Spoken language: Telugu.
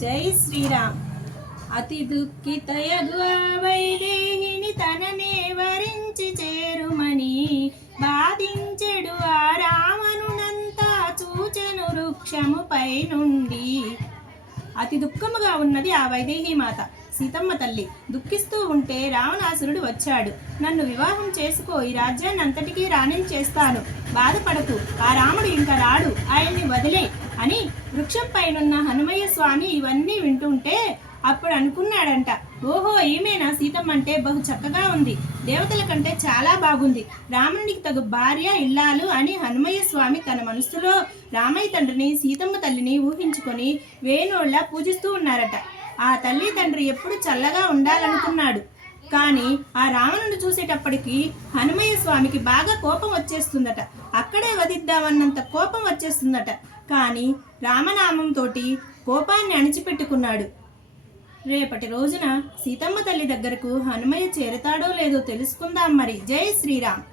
జై శ్రీరామ్. అతి దుఃఖితయగు వైదేహిని తననే వరించి చేరుమని బాధించెడు ఆ రావణునంతా చూచెను వృక్షముపై నుండి. అతి దుఃఖముగా ఉన్నది ఆ వైదేహి మాత సీతమ్మ తల్లి. దుఃఖిస్తూ ఉంటే రావణాసురుడు వచ్చాడు. నన్ను వివాహం చేసుకో, ఈ రాజ్యాన్ని అంతటికీ రాణించేస్తాను, బాధపడకు, ఆ రాముడు ఇంకా రాడు, ఆయన్ని వదిలే అని వృక్షం పైనున్న హనుమయ్య స్వామి ఇవన్నీ వింటుంటే అప్పుడు అనుకున్నాడంట, ఓహో ఈమెనా సీతమ్మ అంటే, బహు చక్కగా ఉంది, దేవతల కంటే చాలా బాగుంది, రామునికి తగు భార్య ఇల్లాలు అని హనుమయ్య స్వామి తన మనసులో రామయ్య తండ్రిని సీతమ్మ తల్లిని ఊహించుకొని వేణోళ్ళ పూజిస్తూ ఉన్నారట. ఆ తల్లి తండ్రి ఎప్పుడు చల్లగా ఉండాలనుకున్నాడు. కానీ ఆ రావణుని చూసేటప్పటికి హనుమయ్య స్వామికి బాగా కోపం వచ్చేస్తుందట. అక్కడే వధిద్దామన్నంత కోపం వచ్చేస్తుందట. కానీ రామనామంతో కోపాన్ని అణిచిపెట్టుకున్నాడు. రేపటి రోజున సీతమ్మ తల్లి దగ్గరకు హనుమయ్య చేరతాడో లేదో తెలుసుకుందాం మరి. జై శ్రీరామ్.